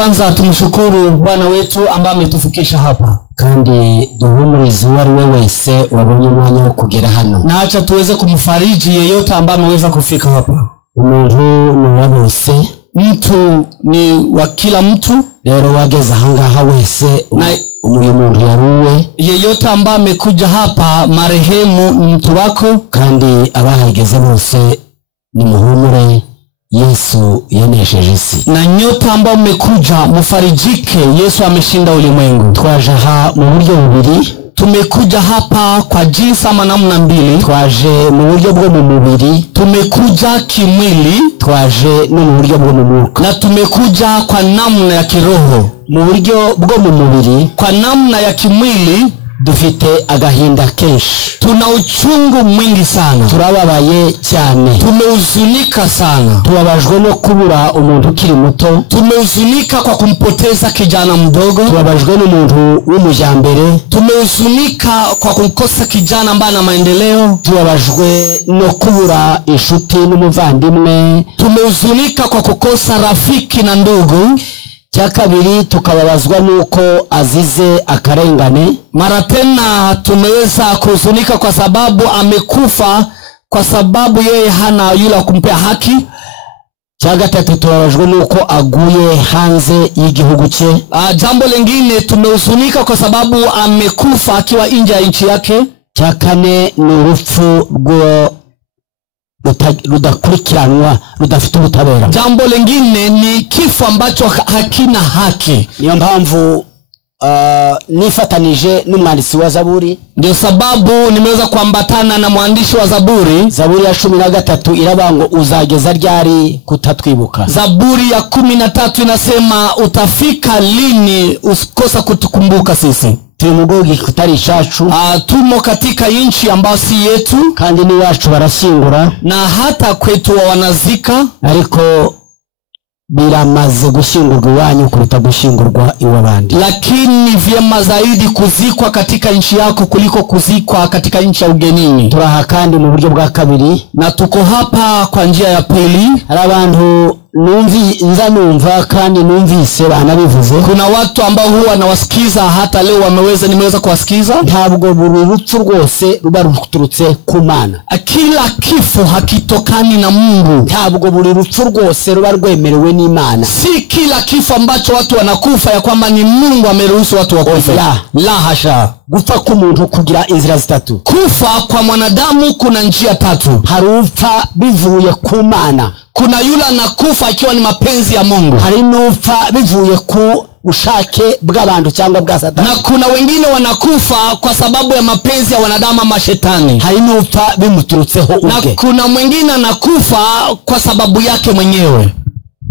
kwanza tumshukuru Bwana wetu ambaye ametufikisha hapa. Kandi duhumurize uwari we wese wabonye umwanya wo kugera hano. Na acha tuweze kumfariji yeyote ambaye ameweza kufika hapa. Umuntu ni wa bose, mtu ni wa kila mtu. Rero wageze ahangaha wese uyu muntu yaruwe. Yeyote ambaye amekuja hapa marehemu mtu wako. Kandi abahageze bose ni muhumure, Yesu yanesheje isi. Na nyote ambao mmekuja mfarijike, Yesu ameshinda ulimwengu. Twaje aha mu buryo bubiri. Tumekuja hapa kwa jinsi ama namna mbili. Twaje mu buryo bwo mu mubiri, tumekuja kimwili, twaje no mu buryo bwo mu mwuka. Na tumekuja kwa namna ya kiroho. Mu buryo bwo mu mubiri, kwa namna ya kimwili, dufite agahinda kenshi. Tuna uchungu mwingi sana. Turababaye cyane. Tumehuzunika sana. Tubabajwe no kubura umuntu ukiri muto. Tumehuzunika kwa kumpoteza kijana mdogo. Tubabajwe n'umuntu w'umujambere. Tumehuzunika kwa kumkosa kijana ambaye ana maendeleo. Tubabajwe no kubura inshuti n'umuvandimwe. Tumehuzunika kwa kukosa rafiki na ndugu. Cyakabiri tukababazwa nuko azize akarengane. Mara tena tumeweza kuhuzunika kwa sababu amekufa kwa sababu yeye hana yule kumpea haki. Cyagatatu tubabajwe nuko aguye hanze y'igihugu cye. Jambo lingine tumehuzunika kwa sababu amekufa akiwa nje ya nchi yake. Cyakane ni urupfu rwo rudakurikiranwa, rudafite ubutabera. Jambo lingine ni kifo ambacho hakina haki. Niyo mpamvu nifatanije n'umwanditsi wa Zaburi. Ndio sababu nimeweza kuambatana na mwandishi wa Zaburi. Zaburi ya 13 irabango uzageza ryari kutatwibuka. Zaburi ya 13 inasema utafika lini usikosa kutukumbuka sisi. Tumugogi kutari chachu. Tumo katika nchi ambayo si yetu. Kandi ni wacu barashyingura. Na hata kwetu wanazika. Ariko biramaze gushyingurwa iwanyu kuruta gushyingurwa iwabandi. Lakini vyema zaidi kuzikwa katika nchi yako kuliko kuzikwa katika nchi ya ugenini. Turaha kandi mu buryo bwa kabiri. Na tuko hapa kwa njia ya pili. Hari abantu numva kandi numvise banabivuze. Kuna watu ambao huwa nawasikiza hata leo nimeweza kuwasikiza. Ntabwo buri rupfu rwose ruba ruturutse ku Mana. Kila kifo hakitokani na Mungu. Ntabwo buri rupfu rwose ruba rwemerewe n'Imana. Si kila kifo ambacho watu wanakufa ya kwamba ni Mungu ameruhusu watu wakufe. La hasha. Gupfa k'umuntu kugira inzira zitatu. Kufa kwa mwanadamu kuna njia tatu. Hari upfa bivuye ku Mana. Kuna yule anakufa ikiwa ni mapenzi ya Mungu. Hari n'upfa bivuye ku ushake bw'abantu cyangwa bwa Satani. Na kuna wengine wanakufa kwa sababu ya mapenzi ya wanadamu ama shetani. Hari n'upfa bimuturutseho ubwe. Na kuna mwingine anakufa kwa sababu yake mwenyewe.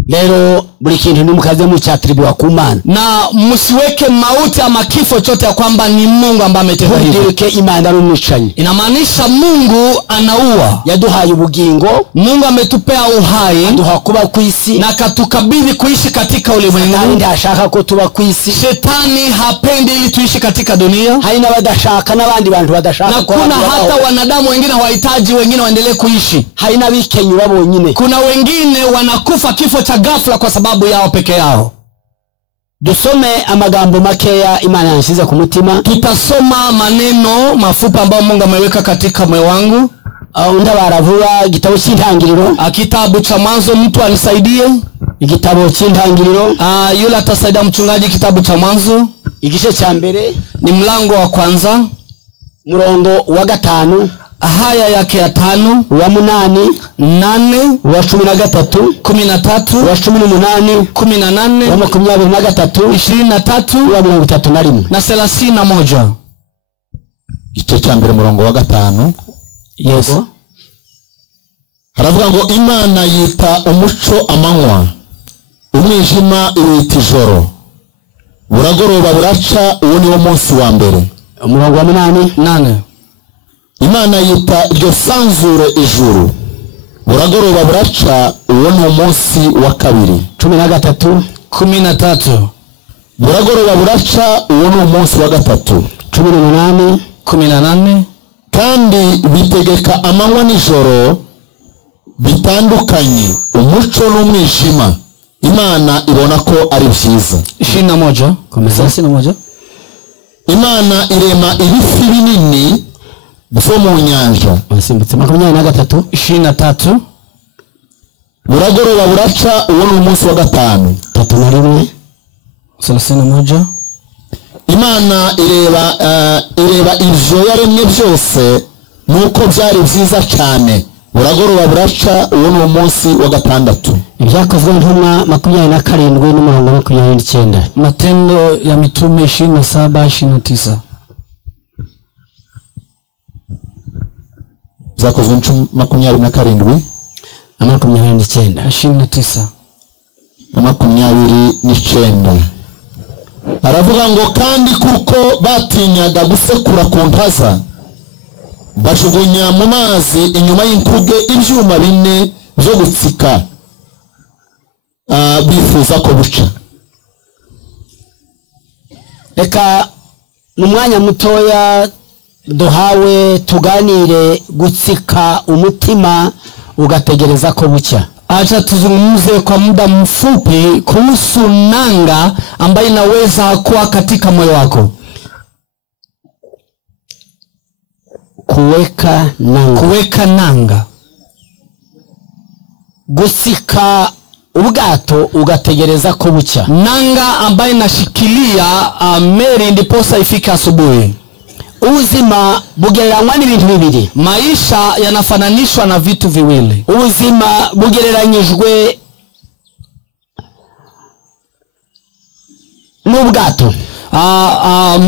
Lero buri kintu numukaze mu cyatribiwa ku Mana. Na msiweke mauti ama kifo chote ya kwamba ni Mungu ambaye ametenda hivyo. Ndirike Imana n'umwicanyi. Inamaanisha Mungu anaua. Yaduhaye ubugingo. Mungu ametupea uhai. Aduha kuba ku isi. Na katukabidhi kuishi katika ulimwengu. Satani ndashaka ko tuba ku isi. Shetani hapendi ili tuishi katika dunia. Hari n'abadashaka n'abandi bantu badashaka. Na kuna hata wanadamu wengine hawahitaji wengine waendelee kuishi. Hari n'abikenyu babonyine. Kuna wengine wanakufa kifo cha ghafla kwa sababu yao peke yao. Dusome amagambo makeya Imana yansize ku mutima. Tutasoma maneno mafupi ambayo Mungu ameweka katika moyo wangu. Ndabaravuga igitabo cy'intangiriro. Kitabu cha Mwanzo, mtu anisaidie. Igitabo cy'intangiriro. Yule atasaidia mchungaji. Kitabu cha Mwanzo igice cya mbere ni mlango wa kwanza, murongo wa 5, haya yake ya 5, wa 8, wa 13, wa 18, 18, wa 23, 23, wa 31 na 31. Igice cya mbere murongo wa 5. Yego. Haravuga ngo Imana yita umuco amanywa, umwijima iwita ijoro, buragoroba buraca, uwo ni wo munsi wa mbere. Umurongo wa 8. Imana yita iryo sanzure ijuru, buragoroba buraca, uwo ni umunsi wa kabiri. 13, buragoroba buraca, uwo ni umunsi wa gatatu. 18, kandi bitegeka amanywa n'ijoro bitandukanye, umuco n'umwijima, Imana ibona ko ari byiza. 21 komeza 21. Imana irema ibifi binini byo mu nyanja. Basimbutse 23. 23 buragoroba buraca uwo ni umunsi wa gatanu. 31 31. Imana ireba ivyo yaremye byose nuko byari byiza cyane. Buragoroba buraca uwo ni umunsi wa gatandatu. Ibyakozwe n'intumwa 27:29. Matendo ya Mitume 27:29. Zakozwe 27 29. 29. Aravuga ngo kandi kuko batinyaga gusekura ku ntaza bajugunya mu mazi inyuma y'inkuge ibyuma 4 byo gutsika bifuza ko buca. Reka numwanya mutoya duhawe tuganire gutsika umutima ugategereza ko bucya. Acha tuzungumze kwa muda mfupi kuhusu nanga ambayo inaweza kuwa katika moyo wako. Kuweka nanga. Gusika ubwato ugategereza ko bucya. Nanga ambayo inashikilia meli ndiposa ifike asubuhi. Ubuzima bugereranywa n'ibintu bibiri. Maisha yanafananishwa na vitu viwili. Ubuzima bugereranyijwe n'ubwato.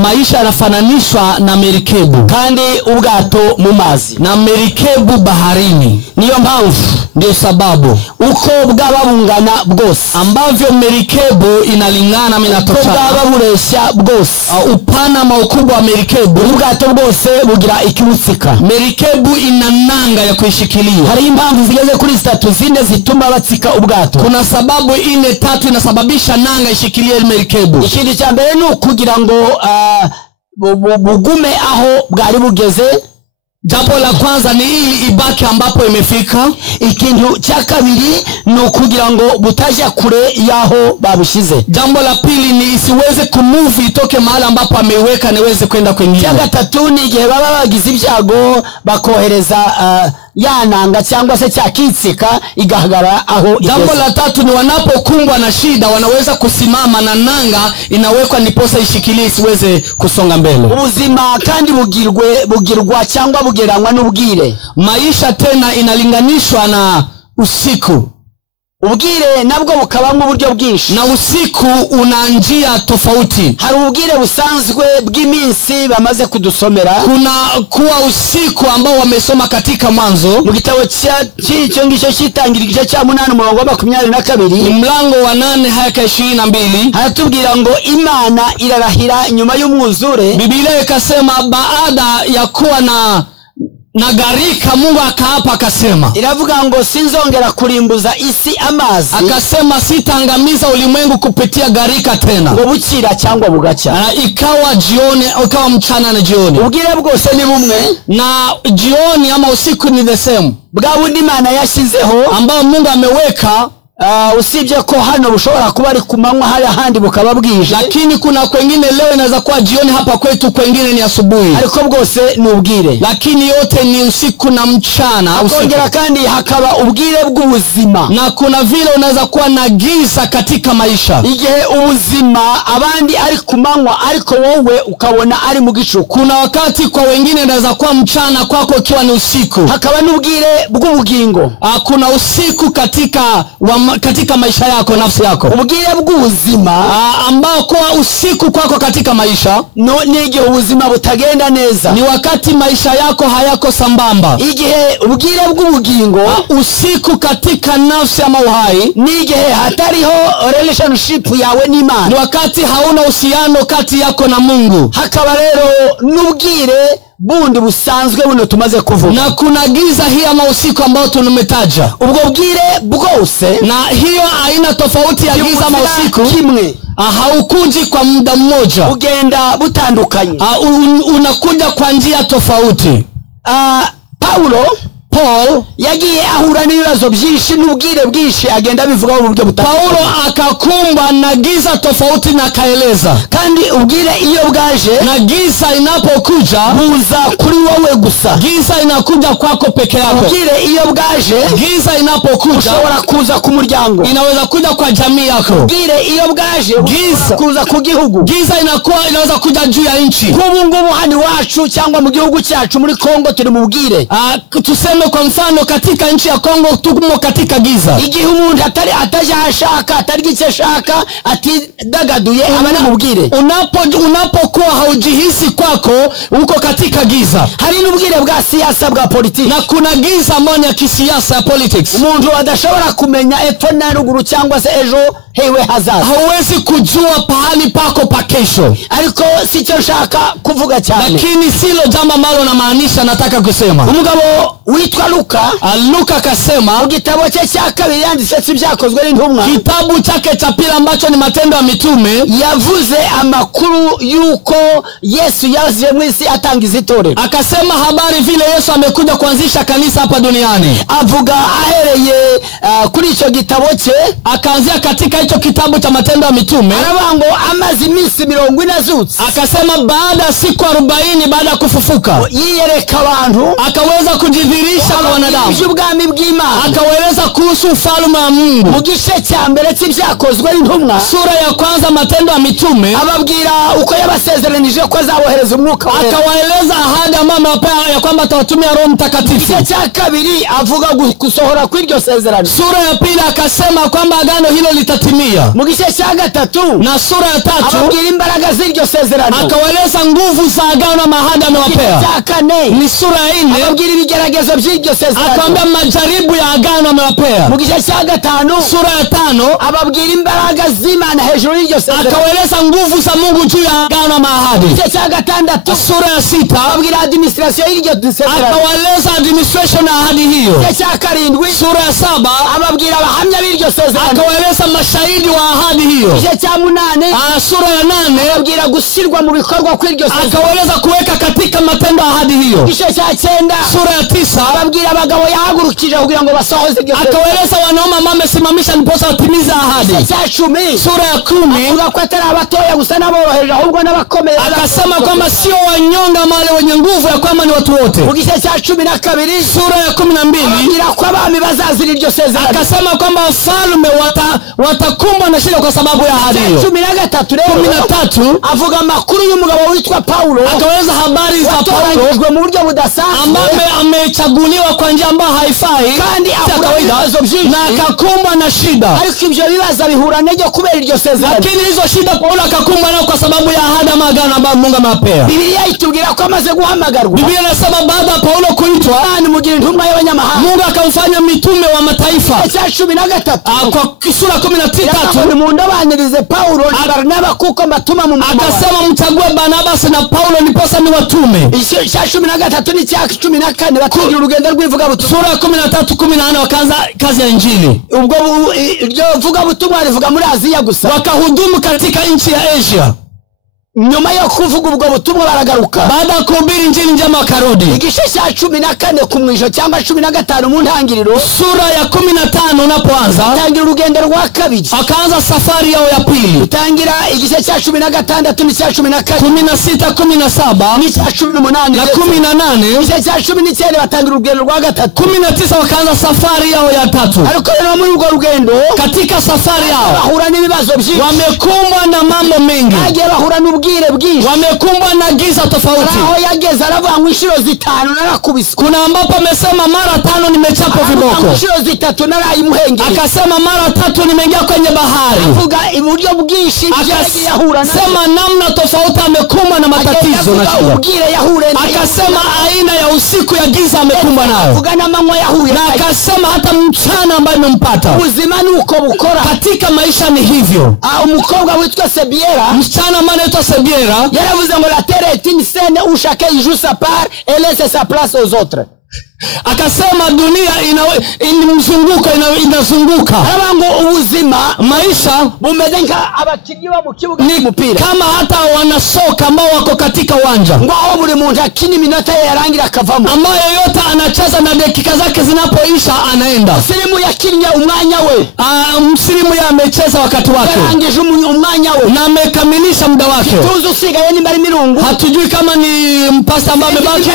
Maisha yanafananishwa na merikebu, kandi ubwato mu mazi, na merikebu baharini. Niyo mpamvu, ndio sababu uko bwaba bungana bwose, ambavyo merikebu inalingana minatoshana, bwaba bureshya bwose, upana maukubwa wa merikebu, ubwato bwose bugira ikibutsika. Merikebu inananga ya kuishikilia. Hari impamvu zigeze kuri 3 zine zituma batsika ubwato. Kuna sababu 4-3 inasababisha nanga ishikilie merikebu. Ikindi cya mbere ni kugira ngo bugume aho bwari bugeze. Jambo la kwanza ni ili ibaki ambapo imefika. Ikintu cha kabiri ni kugira ngo butaja kure yaho babushize. Jambo la pili ni isiweze kumove itoke mahali ambapo ameiweka niweze kwenda kwingine. Cha gatatu ni igihe baba bagize ibyago bakohereza yananga cyangwa se cyakitsika igahagara aho igeze. Jambo la tatu ni wanapokumbwa na shida wanaweza kusimama na nanga inawekwa niposa ishikilie isiweze kusonga mbele. Ubuzima kandi bugirwa cyangwa bugeranywa n'ubwire. Maisha tena inalinganishwa na usiku. Ubwire nabwo bukabamwe uburyo bwinshi, na usiku una njia tofauti. Hari ubwire busanzwe bw'iminsi bamaze kudusomera. Kuna kuwa usiku ambao wamesoma katika Mwanzo mu gitabo cyo ngisho kitangira igice cya 8:22, mlango wa 8:22, haratubwira ngo Imana irarahira nyuma y'umwuzure. Biblia ikasema baada ya kuwa na gharika Mungu akaapa akasema, iravuga ngo sinzongera kurimbuza isi amazi, akasema sitangamiza ulimwengu kupitia gharika tena. Ngo bukira cyangwa bugacha, ikawa jioni ikawa mchana na jioni. Ubwire bwose ni bumwe, na jioni ama usiku ni the same. Bwa bundi Imana yashizeho ambao Mungu ameweka. Usibye ko hano bushobora kuba ari kumanywa hari ahandi bukaba bwije, lakini kuna kwengine leo inaweza kuwa jioni hapa kwetu, kwengine ni asubuhi. Ariko bwose ni ubwire, lakini yote ni usiku na mchana. Akongera kandi hakaba ubwire bw'ubuzima, na kuna vile unaweza kuwa na giza katika maisha. Igihe ubuzima abandi ari kumanywa ariko wowe ukabona ari mu gicuku. Kuna wakati kwa wengine inaweza kuwa mchana, kwako ikiwa ni usiku. Hakaba n'ubwire bw'ubugingo. Kuna usiku katika maisha yako, nafsi yako. Ubwire bw'ubuzima ambao kwa usiku kwako katika maisha ni igihe ubuzima butagenda neza, ni wakati maisha yako hayako sambamba. Igihe ubwire bw'ubugingo usiku katika nafsi ama uhai ni igihe hatariho relationship yawe n'Imana, ni wakati hauna uhusiano kati yako na Mungu. Hakaba rero n'ubwire bundi busanzwe buno tumaze kuvuga, na kuna giza hii ama usiku ambao tumetaja. Ubwo bwire bwose, na hiyo aina tofauti ya giza ama usiku kimwe haukuji kwa muda mmoja, ugenda butandukanye, unakuja kwa njia tofauti. Paulo Paul, yagiye ahura n'ibibazo byinshi n'ubwire bwinshi agenda bivuga mu buryo butandukanye. Paulo akakumbwa na giza tofauti na kaeleza. Kandi ubwire iyo bwaje Na giza inapokuja buza kuri wowe gusa. giza inakuja kwako peke yako. Ubwire iyo bwaje Giza inapokuja ushobora kuza ku muryango. inaweza kuja kwa jamii yako. Ubwire iyo bwaje Giza kuza ku gihugu. Giza inaweza kuja juu ya nchi. Kubu ngubu hano wacu cyangwa mu gihugu cyacu muri Kongo turi mu bwire. Tuseme kwa mfano katika nchi ya Kongo tumo katika giza. Igihe umuntu atajashaka atarigishaka atidagaduye abana mu bwire. Unapokuwa haujihisi kwako uko katika giza. Hari n'ubwire bwa siasa bwa politiki. Na kuna giza moja ya kisiasa ya politics. Umuntu adashobora kumenya epfo na ruguru cyangwa se ejo hewe hazaza. Hauwezi kujua pahali pako pa kesho. Ariko sicyo nshaka kuvuga cyane. Lakini silo jambo ambalo namaanisha nataka kusema. Umugabo witwa Luka, Luka akasema mu gitabo cye cya kabiri yanditse ibyakozwe n'intumwa. Kitabu chake cha pili ambacho ni Matendo ya Mitume, yavuze amakuru yuko Yesu yaje mu isi atangiza itorero. Akasema habari vile Yesu amekuja kuanzisha kanisa hapa duniani. Avuga ahereye kuri icyo gitabo cye, akaanzia katika hicho kitabu cha Matendo ya Mitume. Arabango amazi iminsi 40 azutse. Akasema baada ya siku 40 baada ya kufufuka yiyereka abantu, akaweza kujidhihirisha kwa wanadamu. Ubwami bw'Imana akaweleza kuhusu ufalme wa Mungu. Mu gice cya mbere cy'ibyakozwe n'intumwa, sura ya kwanza Matendo ya Mitume, ababwira uko yabasezeranije ko azabohereza umwuka wera. Akawaeleza ahadi ambayo amewapa ya kwamba atawatumia Roho Mtakatifu. Gice cya kabiri avuga gusohora kw'iryo sezerano. Sura ya pili akasema kwamba agano hilo litatimia. Mu gice cya gatatu na sura ya tatu ababwira imbaraga z'iryo sezerano. Akawaeleza nguvu za agano na ahadi amewapea. Gice cya kane ni sura ya 4 ababwira ibigeragezo by'iryo sezerano. Akamwambia majaribu ya agano amewapea. Mu gice cya gatanu sura ya 5 ababwira imbaraga z'Imana hejuru y'iryo sezerano. Akawaeleza nguvu za Mungu juu ya agano na ahadi. Gice cya gatandatu sura ya 6 ababwira administration y'iryo sezerano. Akawaeleza administration ya ahadi hiyo. Gice cya karindwi sura ya 7 ababwira abahamya b'iryo sezerano. Akawaeleza mashahidi wa ahadi hiyo. Gice cya 8 sura ya 8 ababwira gushyirwa mu bikorwa kw'iryo sezerano. Akawaeleza kuweka katika matendo ahadi hiyo. Gice cya 9 sura ya 9 ababwira abagabo yahagurukije kugira ngo basohoze iryo sezerano. Akawaeleza wanaume ambao wamesimamisha ndiposa watimize ahadi. Gice cya 10 sura ya 10 avuga ko atari abatoya gusa n'aboroheje ahubwo n'abakomeye. Akasema kwamba sio wanyonga wale wenye nguvu, ya kwamba ni watu wote. Mu gice cya 12 sura ya 12 ababwira ko abami bazazira iryo sezerano. Akasema kwamba wafalme watakumbwa na shida kwa sababu ya ahadi hiyo. 13 rero 13 avuga amakuru y'umugabo witwa Paulo. Akaweza habari za Paulo mu buryo budasanzwe ambaye amechaguliwa kwa njia ambayo haifai kandi kawaida na akakumbwa na shida. Ariko ibyo bibaza bihura n'iryo kubera iryo sezerano. Lakini hizo shida Paulo akakumbwa nayo kwa sababu ya ahadi ama agano ambayo Mungu amewapea. Biblia itubwira ko amaze guhamagarwa. Biblia inasema baada ya Paulo kuitwa ni mugira intumwa y'abanyamahanga, Mungu akamfanya mitume wa mataifa. Cya 13 kwa sura 13 ni mundobanirize Paulo na Barnaba kuko matuma mu murimo. Akasema mchague Barnabas na Paulo ndiposa ni watume. Cya 13 ni cya 14 batangira urugendo rw'ivuga butumwa. Sura 13-14 wakaanza kazi ya injili. Ubwo iryo vuga butumwa rivuga muri Aziya gusa. Wakahudumu katika nchi ya Asia. Nyuma yo kuvuga ubwo butumwa baragaruka. Baada ya kuhubiri injili njema wakarudi. Igice cya 14 ku mwisho cyangwa 15 mu ntangiriro. Sura ya 15 unapoanza tangira urugendo rwa kabiri. Akaanza safari yao ya pili. Tangira igice cya 16 ni cya 14 16 17 ni cya 18 na 18 igice cya 19 batangira urugendo rwa gatatu. 19 wakaanza safari yao ya tatu. Ariko rero muri urwo rugendo katika safari yao bahura n'ibibazo byinshi. Wamekumbwa na mambo mengi. Bagiye bahura n'ubwire bwinshi. Wamekumbwa na giza tofauti. Aho yageze aravuga ngo inshuro 5 narakubise. Kuna ambapo amesema mara 5 nimechapa viboko. Inshuro 3 narayimuhengeri. Akasema mara 3 nimeingia kwenye bahari. Avuga uburyo bwinshi yagiye yahura nayo. Sema namna tofauti amekumbwa na matatizo na shida. Akasema aina ya usiku ya giza amekumbwa nayo. Avuga na manywa yahuye. Na akasema hata mchana ambaye umempata. Ubuzima nuko bukora. Katika maisha ni hivyo. Umukobwa witwa Sebiera, msichana ambaye anaitwa Sebiera, yaravuze ngo la terre est une scène où chacun joue sa part et laisse sa place aux autres. Akasema dunia inazunguka. Arabango ubuzima Maisha bumeze nka abakigiwa mu kibuga cy'umupira. Kama hata wanasoka ambao wako katika uwanja. Ngo aho buri muntu akina iminota yarangira akavamo. Ambayo yote anacheza na dakika zake zinapoisha anaenda. Muslimu yakinnye umwanya we. Muslimu amecheza wakati wake. Yarangije umwanya we. Na amekamilisha muda wake. Tuzo usigaye ni mbali mirungu. Hatujui kama ni mpasta ambaye amebaki.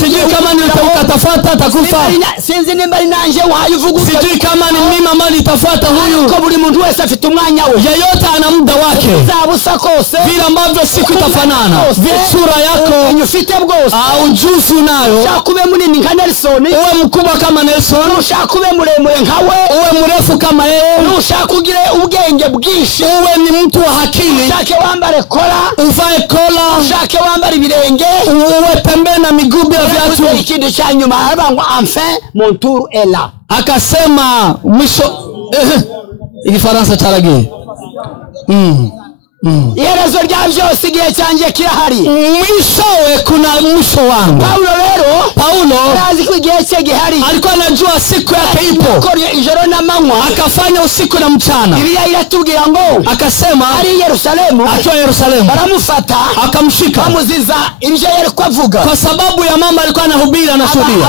Sijui kama ni utafuata atakufa. Sinzi ni mbali nanje wayivuga. Sijui kama ni mimi ambaye nitafuata huyu. Ko buri muntu wese afite umwanya we. Yeyote ana muda wake. Zabusa kose. Vile ambavyo siku itafanana. Sura yako ufite bwose. Ujuzi unayo. Shakube munini nka Nelson. Uwe mkubwa kama Nelson. Ushakube muremure nkawe. Uwe mrefu kama yeye. Ushakugire ubwenge bwishi. Uwe ni mtu wa akili. Ushake wambare kola. Uvae kola. Ushake wambare ibirenge. Uwe tembea na miguu bila viatu. Ikintu cha nyuma arabango enfin mon tour est là. Akasema mwisho Igifaransa charage. Iherezo rya byose igihe cyanjye kirahari. Mwishowe kuna mwisho wangu. Paulo arazi ko igihe cye gihari. Alikuwa anajua siku yake ipo. Akora ijoro na manywa. Akafanya usiku na mchana. Biblia iratubwira ngo akasema ari Yerusalemu. Akiwa Yerusalemu baramufata akamshika. Bamuziza ibyo yari kwavuga. Kwa sababu ya mama alikuwa anahubiri anashuhudia.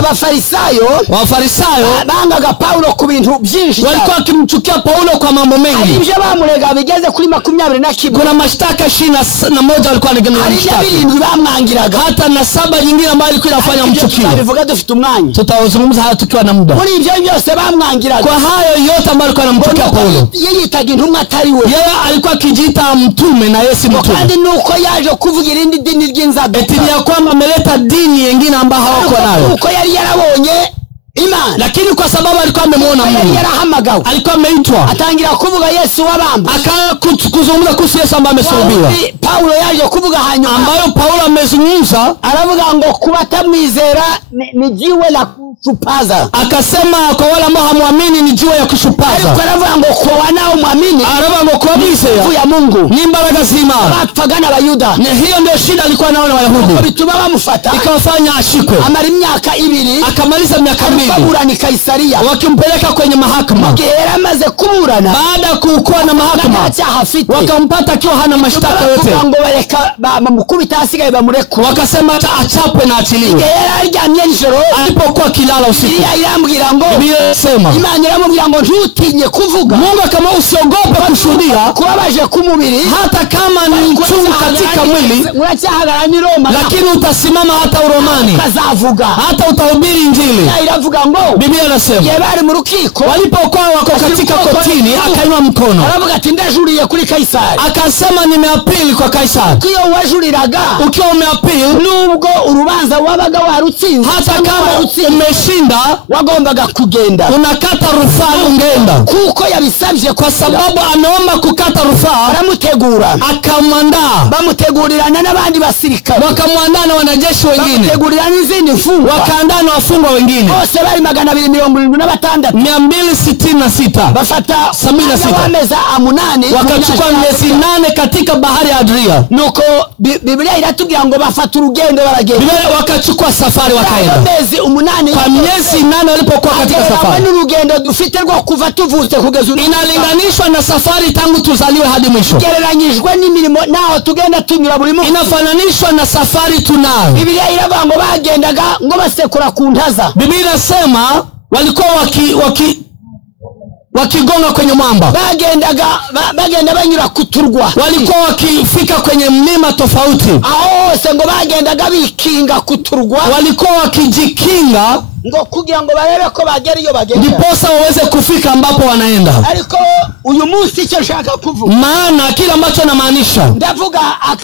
Wafarisayo bangaga Paulo ku bintu byinshi. Walikuwa wakimchukia Paulo kwa mambo mengi. Ibyo bamurega bigeze kuri 21. Kuna mashtaka 21 walikuwa wanamshtaka. Hata na 7 nyingine ambayo ilikuwa inafanya mchukie. Bivuga dufite umwanya. Tutazungumza haya tukiwa na muda. Muri ibyo byose bamwangiraga. Kwa hayo yote ambayo alikuwa anamchukia Paulo. Yeyitaga intumwa atari we. Yeye alikuwa akijiita mtume na Yesu mtume. Kandi nuko yaje kuvuga irindi dini ry'inzaduka. Eti ya kwamba ameleta dini nyingine ambayo hawako nayo. Uko yari yarabonye Imana. Lakini kwa sababu alikuwa amemuona Mungu. Yarahamagawe. Alikuwa ameitwa. Atangira kuvuga Yesu wabamba. Akakuzungumza kuhusu Yesu ambaye amesulubiwa. Paulo yaje kuvuga hanyuma. Ambayo Paulo amezungumza. Aravuga ngo kubatamwizera ni jiwe la kushupaza. Akasema kwa wale ambao hamwamini ni jiwe ya kushupaza. Alikuwa anavuga ngo kwa wanao muamini. Aravuga ngo kwa bizera ya Mungu. Ni mbaraga zima. Bapagana Bayuda. Hiyo ndio shida alikuwa naona Wayahudi. Bituma bamufata. Ikawafanya ashikwe. Amara imyaka 2. Akamaliza miaka 2. Kuburana Kaisaria. Wakimpeleka kwenye mahakama. Gera maze kuburana. Baada ya kuwa na mahakama. Wakampata akiwa hana mashtaka yote. Ngo bareka bamukubita asigaye bamureko. Wakasema achapwe na achiliwe. Gera aryamye nijoro. Alipokuwa kilala usiku. Irambwira ngo. Biblia inasema. Imana iramubwira ngo ntutinye kuvuga. Mungu kama usiogope kushuhudia. Kubabaje kumubiri. Hata kama ni uchungu katika mwili. Uracyahagara ni Roma. Lakini utasimama hata Uromani. Kazavuga. Hata utahubiri Injili. Iravuga ngo. Biblia inasema. Yebari mu rukiko. Walipokuwa wako katika kotini akainua mkono. Aravuga ati ndajuriye kuri Kaisari. Akasema nimeapili kwa Kaisari. Kiyo wajuriraga. Ukiwa umeapili nubwo urubanza wabaga warutsinze. Hata kama umeshinda wagombaga kugenda. Unakata rufaa ungeenda. Kuko yabisabye kwa sababu ameomba kukata rufaa. Baramutegura. Akamwandaa. Bamutegurirana n'abandi basirikare. Wakamwandaa na wanajeshi wengine. Bamutegurirana n'izindi mfungwa. Wakaandaa na wafungwa wengine. Bose bari 276. 266. Bafata 76. Ameza 8. Wakachukua miezi 8 katika bahari ya Adria. Nuko Biblia iratubwira ngo bafata urugendo baragenda. Biblia wakachukua safari wakaenda. Miezi 8. Kwa miezi 8 walipokuwa katika safari. Urugendo dufite rwo kuva tuvutse kugeza inalinganishwa na safari tangu tuzaliwe hadi mwisho. Gereranyijwe n'imirimo naho tugenda tunyura buri munsi. Inafananishwa na safari tunayo. Biblia iravuga ngo bagendaga ngo basekura ku ntaza. Biblia inasema walikuwa wakigonga kwenye mwamba. Bagenda banyura kuturwa. Walikuwa wakifika kwenye mlima tofauti. Hose ngo bagendaga bikinga kuturwa. Walikuwa wakijikinga ngo kugira ngo barebe ko bagera iyo bagenda. Ndiposa waweze kufika ambapo wanaenda. Ariko uyu munsi cyo nshaka kuvuga. Maana kila ambacho namaanisha. Ndavuga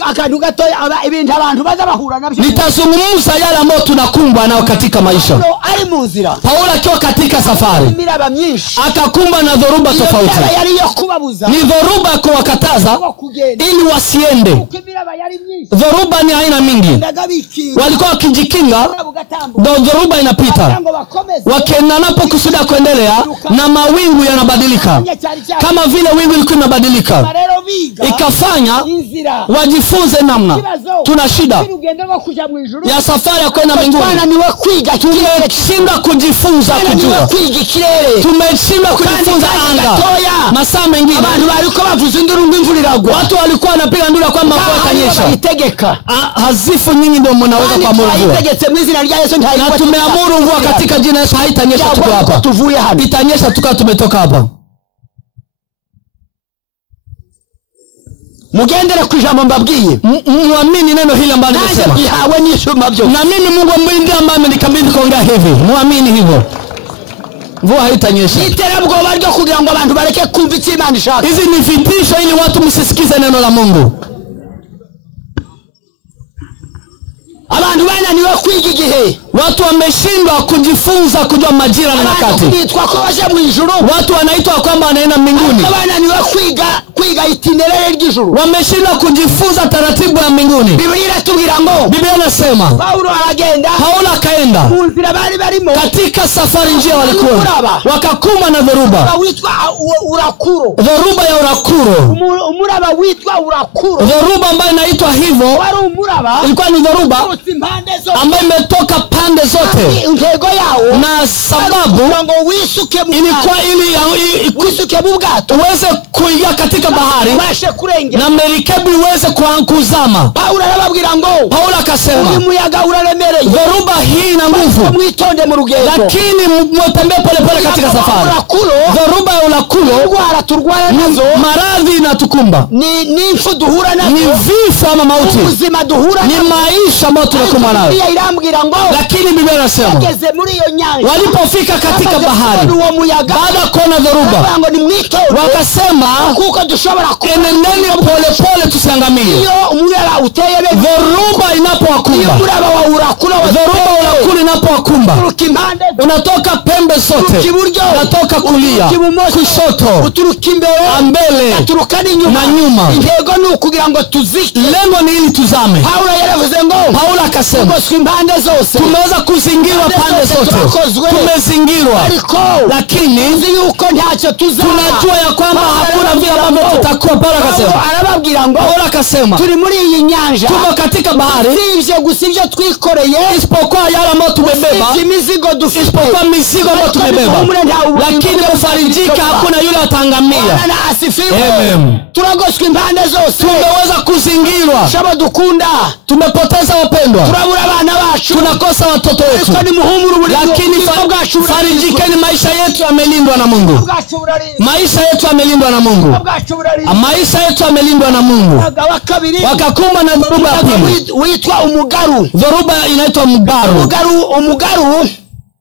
akadu gato ibintu abantu baza bahura nabyo. Nitazungumza yale ambayo tunakumbwa nao katika maisha. Ari mu nzira. Paulo akiwa katika safari. Miraba myinshi. Akakumbwa na dhoruba tofauti. Yari yo kubabuza. Ni dhoruba ya kuwakataza ili wasiende. Dhoruba ni aina mingi. Walikuwa wakijikinga. Dhoruba inapita. wanabadilika. Wakenda napokusudia kuendelea na mawingu yanabadilika. Kama vile wingu ilikuwa inabadilika, ikafanya wajifunze namna. Tuna shida ya safari ya kwenda mbinguni. Tumeshindwa kujifunza kujua. Tumeshindwa kujifunza anga. Masaa mengine watu walikuwa wanapiga nduru kwamba mvua itanyesha. Hazifu nyinyi ndio mnaweza kuamuru mvua. Na tumeamuru mvua katika jina la Yesu haitanyesha, tuko hapa. Itanyesha tukawa tumetoka hapa. Mugendere kujambo mbabwiye. Muamini neno hili ambalo nimesema. Na mimi Mungu mwindi ambaye amenikabidhi kuongea hivi. Muamini hivyo. Mvua haitanyesha. Iterabwoba ryo kugira ngo abantu bareke kumva icyo Imana ishaka. Hizi ni vitisho ili watu msisikize neno la Mungu. Abantu bananiwe kwiga igihe. Watu wameshindwa kujifunza kujua majira na nyakati. Watu wanaitwa kwamba wanaenda mbinguni. Bananiwe kwiga itinerary ry'ijuru. Wameshindwa kujifunza taratibu ya mbinguni. Biblia inatubwira ngo, Biblia inasema Paulo akaenda munzira bari barimo, katika safari njia walikuwa wakakuma na dhoruba. Witwa urakuro. Dhoruba ya urakuro. Umuraba witwa urakuro. Dhoruba ambayo inaitwa hivyo wari umuraba, ilikuwa ni dhoruba ambayo imetoka pande zote. Intego yao Na sababu ilikuwa ili wisuke mu bwato uweze kuingia katika bahari bashe kurengera na merikebu iweze kuzama. Paulo arababwira ngo, Paulo akasema umuyaga uraremereye, dhoruba hii ina nguvu, mwitonde mu rugendo, lakini mtembee pole pole katika safari. Dhoruba ya urakuro indwara turwara nazo, maradhi inatukumba, ni mfu duhura nazo, ni vifo ama mauti, ubuzima duhura ni maisha ambayo tunakumbana nayo. Biblia irambwira ngo, lakini Biblia inasema muri iyo nyanja walipofika katika bahari baada ya kuona dhoruba wakasema kuko dushobora enendeni pole pole tusiangamie. Iyo umuraba uteye dhoruba inapowakumba, umuraba wa urakuro, dhoruba wa urakuro inapowakumba, unatoka pembe zote, unatoka kulia, kushoto, uturuka imbere, mbele na nyuma. Intego ni ukugira ngo tuzike, lengo ni ili tuzame. Paulo yaravuze ngo, Paulo akasema tumeweza kuzingirwa pande zote, tumezingirwa, lakini tunajua ya kwamba hakuna vile ambavyo tutakuwa. Paulo akasema turi muri iyi nyanja, tuko katika bahari, sivyo gusivyo twikoreye, isipokuwa yale ambayo tumebeba, isipokuwa mizigo ambayo tumebeba, lakini kufarijika hakuna yule atangamia. Amen. Turagoswe impande zose, tumeweza kuzingirwa, shaba dukunda, tumepoteza wapendwa, turabura abana bacu, tunakosa watoto wetu, lakini farijikeni, maisha yetu yamelindwa na Mungu. Maisha yetu yamelindwa na Mungu. Maisha yetu yamelindwa na Mungu. Wakakuma na dhoruba ya pili uitwa umugaru. Dhoruba inaitwa mugaru. Umugaru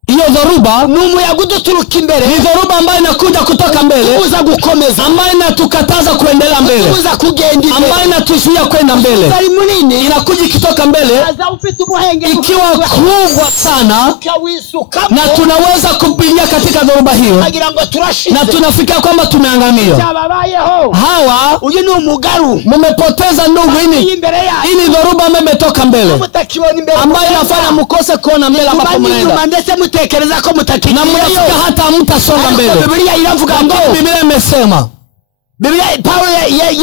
Iyo dhoruba ni umuyaga uduturuka imbere, ni dhoruba ambayo inakuja kutoka mbele, uza gukomeza, ambayo inatukataza kuendelea mbele, uza kugenda imbere, ambayo inatuzuia kwenda mbele. Bari munini inakuja ikitoka mbele ikiwa kubwa sana, na tunaweza kupigia katika dhoruba hiyo na tunafika kwamba tumeangamia. Hawa uyu ni umugaru, mmepoteza ndugu. Ini dhoruba ambayo imetoka mbele, ambayo inafanya mkose kuona mbele ambapo mnaenda, na mnafika hata mtasonga mbele. Biblia inavuga ngo, Biblia imesema, Biblia Paulo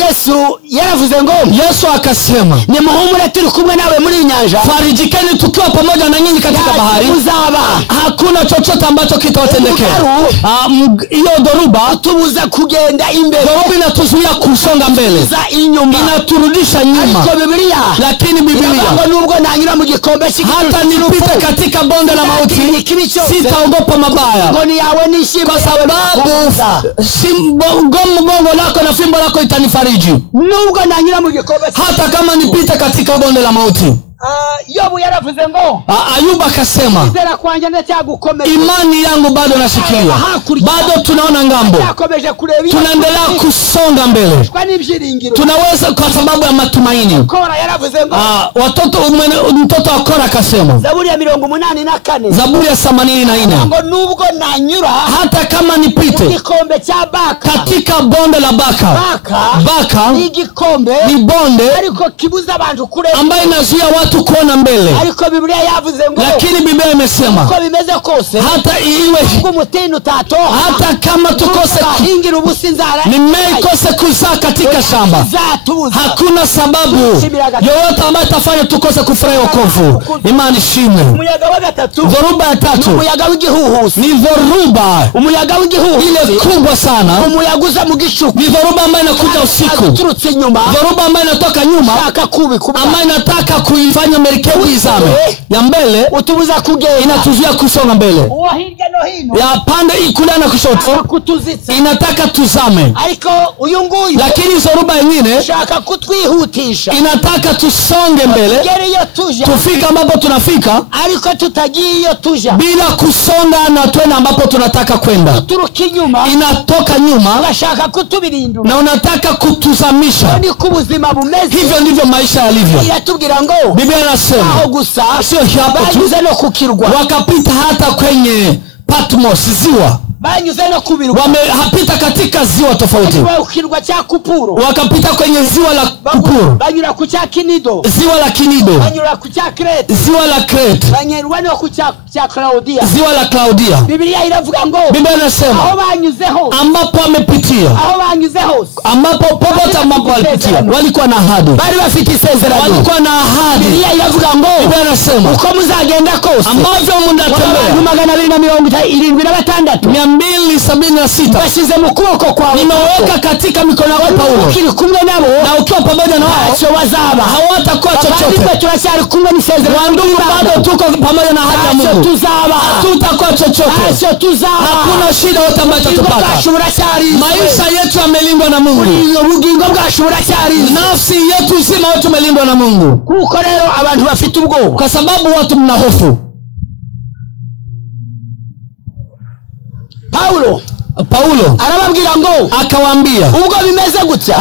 Yesu yaravuze ngo, Yesu akasema ni muhumure turi kumwe nawe muri nyanja, farijikeni tukiwa pamoja na nyinyi katika bahari, hakuna chochote ambacho kitawatendekea. Hiyo dhoruba tubuza kugenda imbere, dhoruba inatuzuia kusonga mbele, inaturudisha nyuma. Lakini Biblia nubwo nanyura mu gikombe hata nipite katika bonde la mauti sitaogopa mabaya, kwa sababu gongo lako na fimbo lako itanifariji. Nubwo nanyura mu gikombe, hata kama nipite katika bonde la mauti. Yobu yaravuze ngo, Ayuba akasema imani yangu bado nashikilia, bado tunaona ngambo, tunaendelea kusonga mbele, tunaweza kwa sababu ya matumaini. Mtoto wa Kora akasema, Zaburi ya 84, Zaburi ya 84, nubwo nanyura hata kama nipite gikombe cha Baka, katika bonde la Baka. Baka ni gikombe, ni bonde ariko kibuza abantu kureba, ambayo inazuia watu watu kuona mbele, ariko Biblia yavuze ngo lakini Biblia imesema uko bimeze kose hata iwe umutini utatoha, hata kama tukose hingira ubusinzara mimea ikose kuzaa katika shamba, hakuna sababu yoyote ambayo itafanya tukose kufurahi wokovu. Imani ishimwe. Umuyaga wa gatatu, dhoruba ya tatu, umuyaga w'igihuhusi. ni dhoruba Umuyaga w'igihuhusi ile kubwa sana, umuyaga uza mu gishuku, ni dhoruba ambayo inakuja usiku, turutse nyuma, dhoruba ambayo inatoka nyuma, ambayo inataka kuifanya merikebu izame ya mbele, utubuza kugenda, inatuzuia kusonga mbele, uwo hirya no hino ya pande ikula na kushoto, kutuzitsa, inataka tuzame. ariko uyu nguyu Lakini dhoruba nyingine shaka kutwihutisha, inataka tusonge mbele, geriyo tuja, tufika ambapo tunafika, ariko tutagiye tuja bila kusonga na twende ambapo tunataka kwenda. turuka inyuma, Inatoka nyuma urashaka kutubirindura, na unataka kutuzamisha. ni kubuzima bumeze. Hivyo ndivyo maisha yalivyo. Iratubwira ngo Biblia inasema aho gusa sio hapo tu, banyuze no kukirwa, wakapita hata kwenye Patmos, ziwa, banyuze no kubirwa, wamehapita katika ziwa tofauti, ukirwa cha Kupuro, wakapita kwenye ziwa la Kupuro, banyura ku cha Kinido, ziwa la Kinido, banyura ku cha Crete, ziwa la Crete, banyurwa no ku cha Claudia, ziwa la Claudia. Biblia iravuga ngo Biblia inasema aho banyuzeho, ambapo wamepitia, aho banyuzeho, ambapo popote ambapo walipitia walikuwa na ahadi, bari bafite isezerano, walikuwa na ahadi. Biblia iravuga ngo Biblia inasema uko muzagenda kose, ambavyo mnatembea, 276 276 bashyize mu kuboko kwawe, nimeweka katika mikono yako Paulo, ukiri kumwe nabo na ukiwa pamoja na wao ntacyo bazaba, hawatakuwa chochote. turacyari kumwe n'isezerano, Wandugu, bado tuko pamoja na ahadi ya Mungu, tuzaba, tutakuwa chochote, ntacyo tuzaba, hakuna shida yote ambayo itatupata. Maisha yetu yamelindwa na Mungu, ubugingo bwacu buracyari, nafsi yetu nzima yote imelindwa na Mungu. kuko rero abantu bafite ubwoba, Kwa sababu watu mna hofu. Paulo arababwira ngo, akawaambia ubwo bimeze gutya,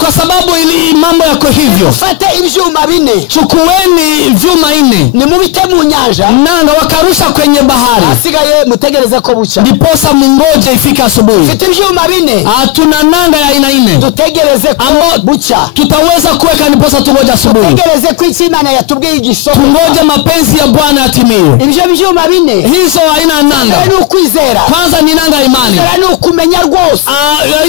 kwa sababu ili mambo yako hivyo, ufate ivyuma 4, chukueni vyuma 4, ni mubite mu nyanja, nanga wakarusha kwenye bahari, asigaye mutegereze ko buca, ndiposa mungoje ifika asubuhi. ufite ivyuma 4, tuna nanga ya aina 4, dutegereze ko buca, tutaweza kuweka ndiposa tungoje asubuhi, tutegereze ko Imana yatubwiye igisoko, tungoje mapenzi ya Bwana yatimie. Ibyo vyuma 4 hizo aina nanga, ni ukwizera, kwanza ni nanga ya imani, ni ukumenya rwose,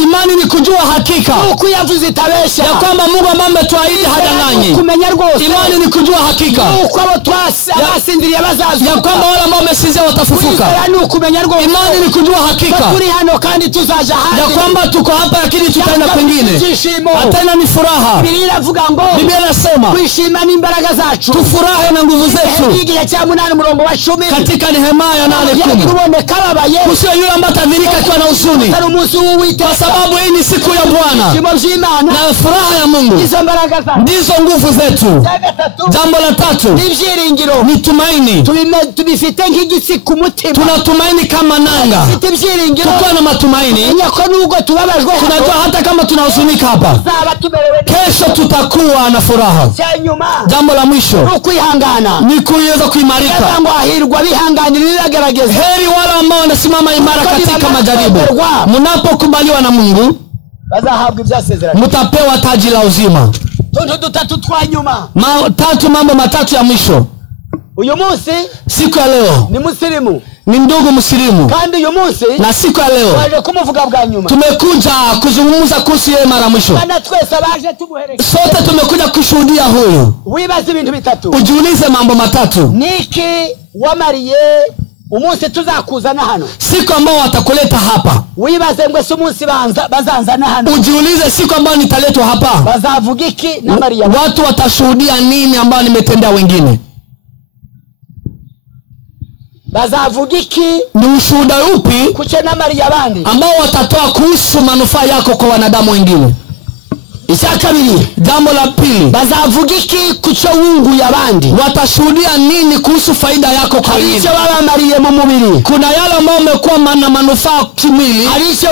imani ni kujua hakika uko yavuze itabesha, ya kwamba Mungu ambaye ametuahidi hadanganyi. kumenya rwose, imani ni kujua hakika uko abo twasindiriye bazazuka, ya kwamba wale ambao wamesinzia watafufuka. ni ukumenya rwose, imani ni kujua hakika turi hano kandi tuzaja handi, ya kwamba tuko hapa lakini tutaenda kwingine, hata ni furaha. Biblia inavuga ngo, Biblia inasema kwishima ni imbaraga zacu, tufurahe na nguvu zetu. Igihe cha 8 murongo wa 10 katika Nehemia 8:10, uboneka babaye kusio yule ambaye atadhirika akiwa na huzuni, kwa sababu hii ni siku ya Bwana na furaha ya Mungu ndizo nguvu zetu. Jambo la tatu ni tumaini. Tubifite nk'igitsi ku mutima, tunatumaini kama nanga, tukiwa na matumaini tunajua hata kama tunahuzunika hapa, kesho tutakuwa na furaha. Jambo la mwisho ni kuweza kuimarika. Heri wale ambao wanasimama imara katika majaribu. Mnapokubaliwa na Mungu mtapewa taji la uzima. Mambo matatu ya mwisho. Uyu munsi, siku ya leo, ni musilimu, ni ndugu musilimu, kandi uyu munsi, na siku ya leo waje kumuvuga bwa nyuma, tumekuja kuzungumza kuhusu yeye mara mwisho. Bana twese baje tumuhereka, sote tumekuja kushuhudia huyu. Wibaze ibintu bitatu, ujiulize mambo matatu. Niki wamariye umunsi tuzakuzana hano, siku ambao watakuleta hapa. Wibaze ngo se umunsi bazanzana hano, ujiulize siku ambao nitaletwa hapa bazavuga iki na Maria, watu watashuhudia nini ambao nimetendea wengine. Bazavuga iki, ni ushuhuda upi kuche na Maria bandi ambao watatoa kuhusu manufaa yako kwa wanadamu wengine. Icyakabiri, jambo la pili, bazavuga iki kucho wungu yabandi, watashuhudia nini kuhusu faida yako kwa wengine. Alicho wabamariye mu mubiri, kuna yale ambao umekuwa na manufaa kimwili, alicho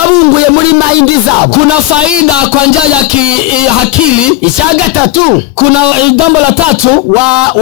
wabunguye muri mind zabo, kuna faida kwa njia ya akili. Icyagatatu, kuna jambo la tatu,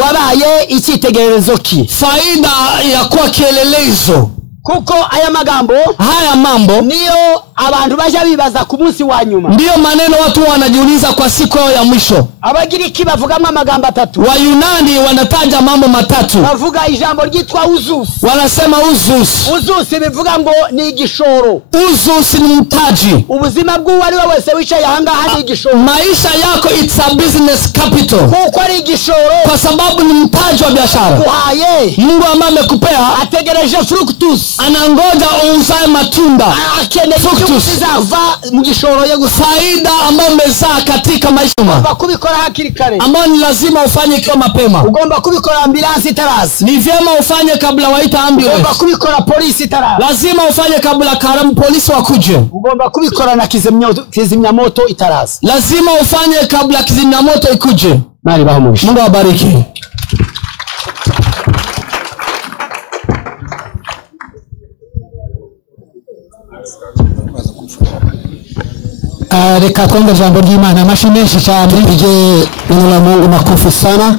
wabaye icyitegererezo ki, faida ya kuwa kielelezo. kuko aya magambo haya mambo niyo abantu baje bibaza ku munsi wa nyuma. Ndiyo maneno watu wanajiuliza kwa siku yao ya mwisho. Abagiriki bavugamwe amagambo atatu. Wayunani wanataja mambo matatu. Bavuga ijambo ryitwa uzus. Wanasema uzus. Uzus bivuga ngo ni igishoro. Uzus ni mtaji. Ubuzima bw'uwari wese wicaye ahangaha ni igishoro. Maisha yako it's a business capital. Kuko ari igishoro. Kwa sababu ni mtaji wa biashara. Kuhaye. Mungu ambaye amekupea ategereje fructus. Anangoja uuzae matunda. Akeneye kuzava mu gishoro yo faida ambayo umezaa katika maisha. Ugomba kubikora hakiri kare. Ambayo ni lazima ufanye kwa mapema. Ugomba kubikora ambulance itaraza. Ni vyema ufanye kabla waita ambulance. Ugomba kubikora polisi itaraza. Lazima ufanye kabla polisi wakuje. Ugomba kubikora na kizimyamoto itaraza. Lazima ufanye kabla kizimyamoto ikuje. Nari bahamurisha. Mungu awabariki. Reka twonge jambo ry'Imana, amashi menshi cyane. Tupige neno la Mungu makofi sana.